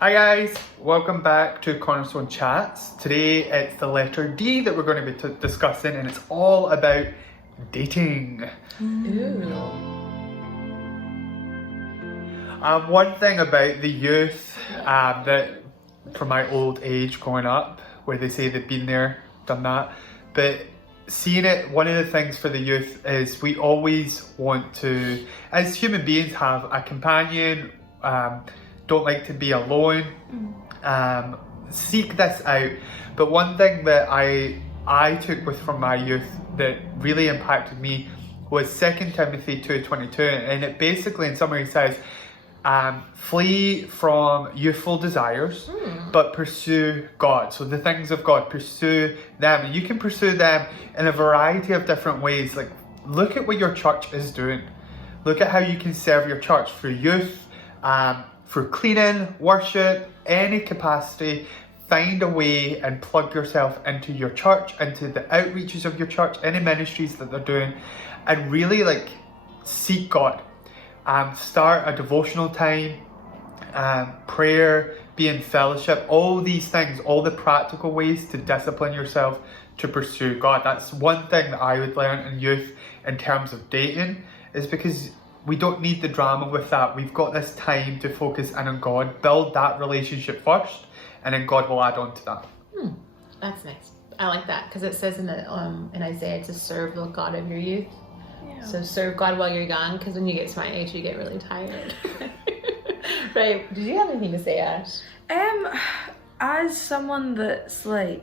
Hi guys, welcome back to Cornerstone Chats. Today it's the letter D that we're going to be discussing, and it's all about dating. Ooh. One thing about the youth that from my old age growing up, where they say they've been there, done that, but seeing it, one of the things for the youth is we always want to, as human beings, have a companion, don't like to be alone, seek this out. But one thing that I took with from my youth that really impacted me was 2 Timothy 2:22, and it basically in summary says, flee from youthful desires, but pursue God. So the things of God, pursue them. And you can pursue them in a variety of different ways. Like, look at what your church is doing. Look at how you can serve your church through youth, for cleaning, worship, any capacity. Find a way and plug yourself into your church, into the outreaches of your church, any ministries that they're doing, and really seek God. Start a devotional time, prayer, be in fellowship, all these things, all the practical ways to discipline yourself to pursue God. That's one thing that I would learn in youth in terms of dating, is because we don't need the drama with that. We've got this time to focus in on God, build that relationship first, and then God will add on to that. That's nice. I like that because it says in Isaiah to serve the God of your youth. Yeah. So serve God while you're young, because when you get to my age, you get really tired. Right? Did you have anything to say, Ash? As someone that's I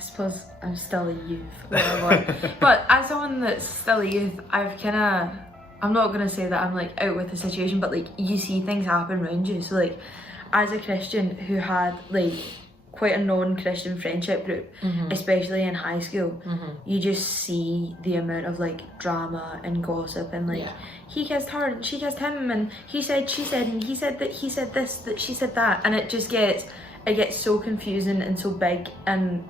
suppose I'm still a youth, whatever. But as someone that's still a youth, I'm not gonna say that I'm out with the situation, but you see things happen around you. So as a Christian who had quite a non-Christian friendship group, especially in high school, you just see the amount of drama and gossip and he kissed her and she kissed him and he said she said and he said that he said this, that she said that, and it gets so confusing and so big. And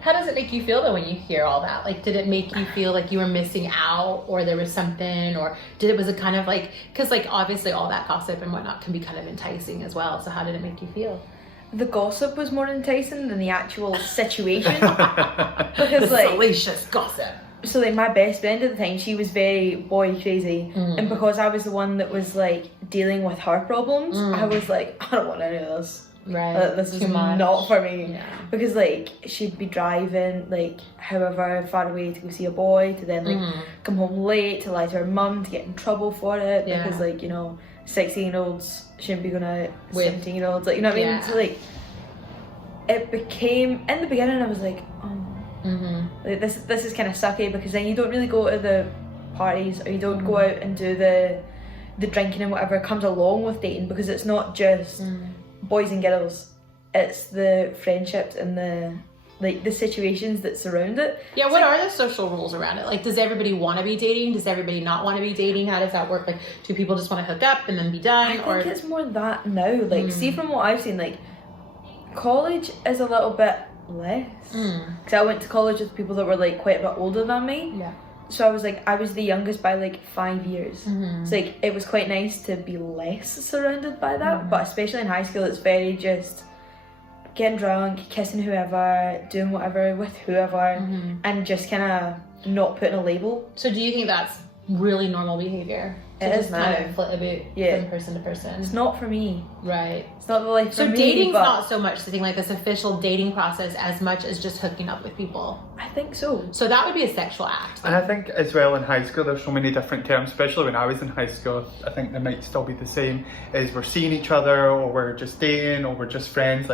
how does it make you feel though when you hear all that? Did it make you feel like you were missing out, or there was something, or was it kind of because obviously all that gossip and whatnot can be kind of enticing as well. So how did it make you feel? The gossip was more enticing than the actual situation. Because salacious gossip. So my best friend at the time, she was very boy crazy, and because I was the one that was dealing with her problems, I was I don't want any of this. Right. This is not for me. Yeah. Because she'd be driving however far away to go see a boy, to then come home late, to lie to her mum, to get in trouble for it, because 16-year-olds shouldn't be going out with 17-year-olds, you know what I mean? So it became, in the beginning I was this is kind of sucky, because then you don't really go to the parties, or you don't go out and do the drinking and whatever comes along with dating, because it's not just boys and girls, it's the friendships and the situations that surround it. Yeah, what are the social rules around it? Does everybody want to be dating? Does everybody not want to be dating? How does that work? Do people just want to hook up and then be done? I think it's more that now. See, from what I've seen, college is a little bit less. Because I went to college with people that were quite a bit older than me. Yeah. So I was the youngest by 5 years. So it was quite nice to be less surrounded by that. But especially in high school, it's very just getting drunk, kissing whoever, doing whatever with whoever, and just kind of not putting a label. So do you think that's really normal behavior? It is now. Kind of flip a bit from person to person. It's not for me. Right. It's not the life for me. So dating's not so much the thing this official dating process as much as just hooking up with people. I think so. So that would be a sexual act. And I think as well in high school there's so many different terms, especially when I was in high school. I think they might still be the same, is we're seeing each other, or we're just dating, or we're just friends.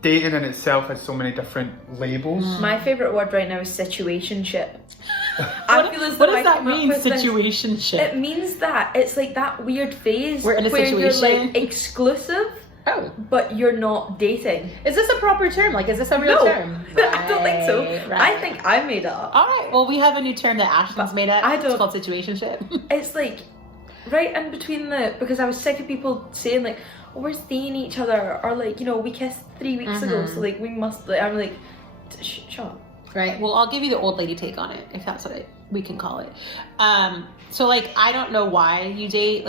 Dating in itself has so many different labels. My favourite word right now is situationship. What does that mean, situationship? It means that it's that weird phase we're in a where situation. you're exclusive, but you're not dating. Is this a proper term? Is this a real term? I don't think so. Right. I think I made it up. All right. Well, we have a new term that Ashton's made up. It's called situationship. It's right in between because I was sick of people saying we're seeing each other, or we kissed 3 weeks ago, so we must. I'm shut up. Right. Well, I'll give you the old lady take on it, if that's what we can call it. So I don't know why you date.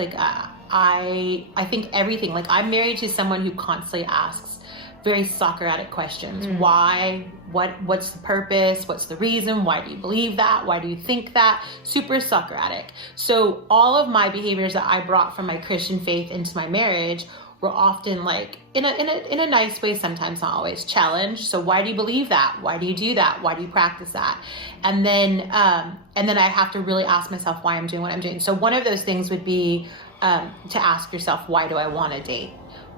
I think everything, like I'm married to someone who constantly asks very Socratic questions. Why? What's the purpose? What's the reason? Why do you believe that? Why do you think that? Super Socratic. So all of my behaviors that I brought from my Christian faith into my marriage were often like in a nice way, sometimes not always, challenged. So why do you believe that? Why do you do that? Why do you practice that? And then I have to really ask myself why I'm doing what I'm doing. So one of those things would be to ask yourself, why do I want to date?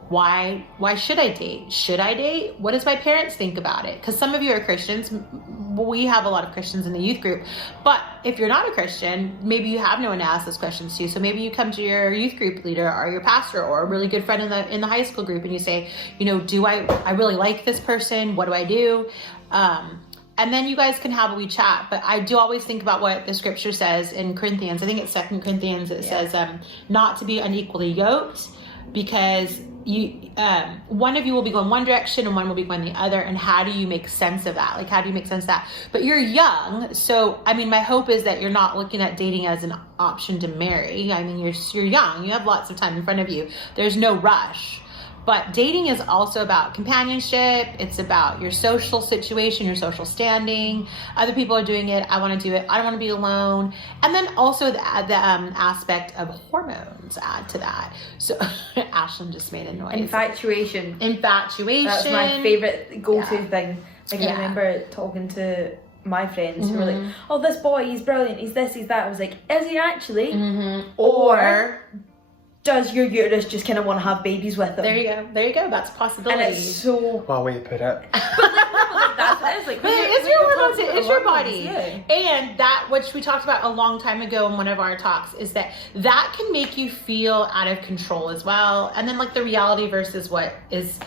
Why should I date? Should I date? What does my parents think about it? Because some of you are Christians. We have a lot of Christians in the youth group. But if you're not a Christian, maybe you have no one to ask those questions to. So maybe you come to your youth group leader or your pastor or a really good friend in the high school group and you say, you know, do I really like this person? What do I do? And then you guys can have a wee chat. But I do always think about what the scripture says in Corinthians. I think it's 2 Corinthians. It says not to be unequally yoked, because one of you will be going one direction and one will be going the other. And how do you make sense of that? Like, how do you make sense of that? But you're young. So, I mean, my hope is that you're not looking at dating as an option to marry. I mean, you're young. You have lots of time in front of you. There's no rush. But dating is also about companionship. It's about your social situation, your social standing. Other people are doing it. I want to do it. I don't want to be alone. And then also the aspect of hormones add to that. So Ashlyn just made a noise. Infatuation. That's my favorite go-to thing. Like I remember talking to my friends who were like, oh, this boy, he's brilliant. He's this, he's that. I was like, is he actually? Or does your uterus just kind of want to have babies with them? There you go. That's a possibility. And it's so... Well, way you put it. That's what it is. Like, it's your hormones, it's your body. Yeah. And that, which we talked about a long time ago in one of our talks, is that can make you feel out of control as well. And then like the reality versus what is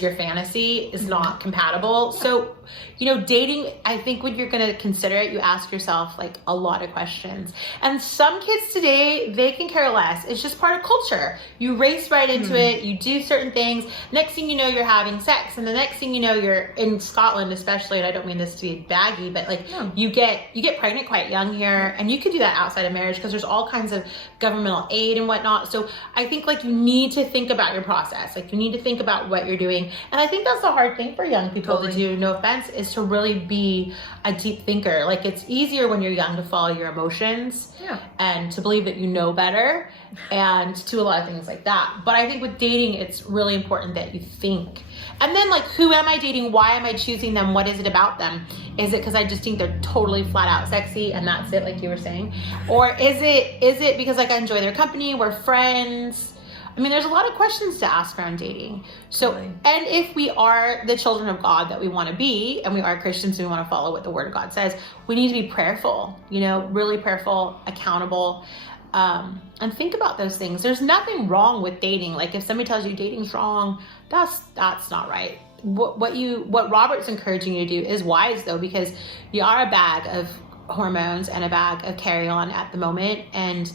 your fantasy is not compatible. So, you know, dating, I think when you're going to consider it, you ask yourself like a lot of questions. And some kids today, they can care less. It's just part of culture. You race right into it. You do certain things. Next thing you know, you're having sex. And the next thing you know, you're in Scotland, especially, and I don't mean this to be baggy, but like you get pregnant quite young here, and you can do that outside of marriage because there's all kinds of governmental aid and whatnot. So I think like you need to think about your process. Like you need to think about what you're doing. And I think that's the hard thing for young people to do, no offense, is to really be a deep thinker. Like it's easier when you're young to follow your emotions and to believe that you know better and to do a lot of things like that. But I think with dating, it's really important that you think. And then like, who am I dating? Why am I choosing them? What is it about them? Is it because I just think they're totally flat out sexy and that's it, like you were saying? Or is it because like I enjoy their company, we're friends? I mean, there's a lot of questions to ask around dating. So, and if we are the children of God that we want to be, and we are Christians and we want to follow what the Word of God says, we need to be prayerful, you know, really prayerful, accountable, and think about those things. There's nothing wrong with dating. Like if somebody tells you dating's wrong, that's not right. What Robert's encouraging you to do is wise though, because you are a bag of hormones and a bag of carry on at the moment. And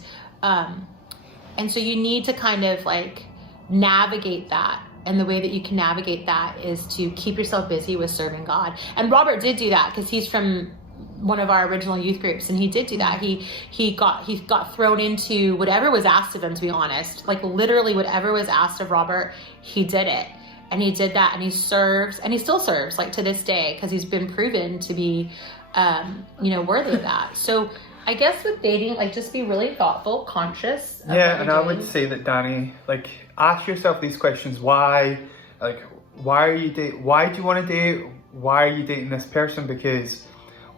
so you need to kind of like navigate that. And the way that you can navigate that is to keep yourself busy with serving God. And Robert did do that because he's from one of our original youth groups, and he did do that. He got thrown into whatever was asked of him, to be honest. Like literally whatever was asked of Robert, he did it. And he did that, and he serves, and he still serves like to this day because he's been proven to be worthy of that. So I guess with dating, like just be really thoughtful, conscious. And I would say that, Danny, like ask yourself these questions. Why? Like, why are you dating? Why do you want to date? Why are you dating this person? Because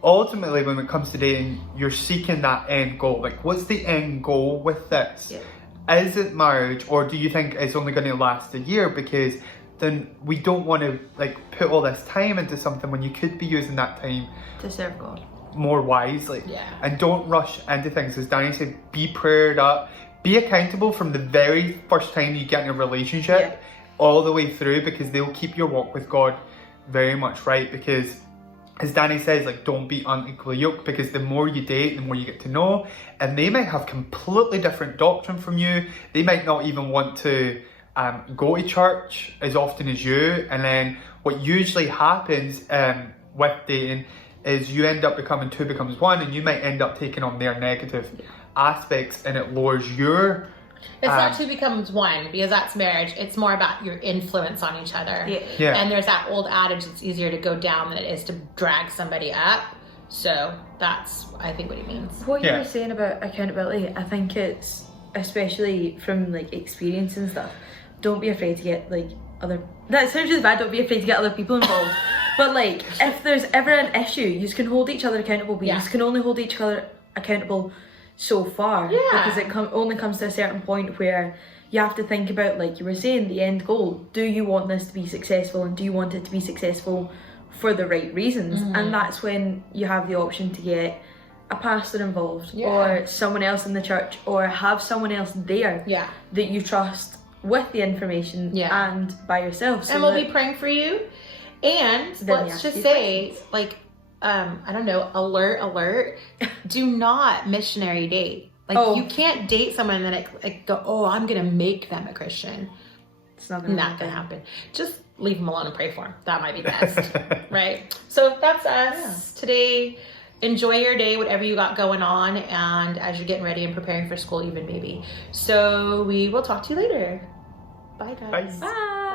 ultimately, when it comes to dating, you're seeking that end goal. Like, what's the end goal with this? Yeah. Is it marriage, or do you think it's only going to last a year? Because then we don't want to like put all this time into something when you could be using that time to serve God more wisely. And don't rush into things. As Danny said, be prayed up, be accountable from the very first time you get in a relationship all the way through, because they'll keep your walk with God very much right. Because as Danny says, like, don't be unequally yoked, because the more you date, the more you get to know, and they might have completely different doctrine from you. They might not even want to go to church as often as you. And then what usually happens with dating is you end up becoming two becomes one, and you might end up taking on their negative aspects, and it lowers your It's not two becomes one, because that's marriage. It's more about your influence on each other. Yeah. And there's that old adage, it's easier to go down than it is to drag somebody up. So that's, I think, what he means. What you were saying about accountability, I think it's, especially from like experience and stuff, don't be afraid to get like that sounds really bad, don't be afraid to get other people involved. But like, if there's ever an issue, you can hold each other accountable, but you can only hold each other accountable so far. Because it only comes to a certain point where you have to think about, like you were saying, the end goal. Do you want this to be successful, and do you want it to be successful for the right reasons? And that's when you have the option to get a pastor involved, or someone else in the church, or have someone else there that you trust with the information and by yourself. So and we'll be praying for you. And let's just say, like, I don't know, alert, do not missionary date. Like, you can't date someone and then like go, oh, I'm going to make them a Christian. It's not going to happen. Just leave them alone and pray for them. That might be best, right? So that's us today. Enjoy your day, whatever you got going on, and as you're getting ready and preparing for school even, maybe. So we will talk to you later. Bye, guys. Bye. Bye.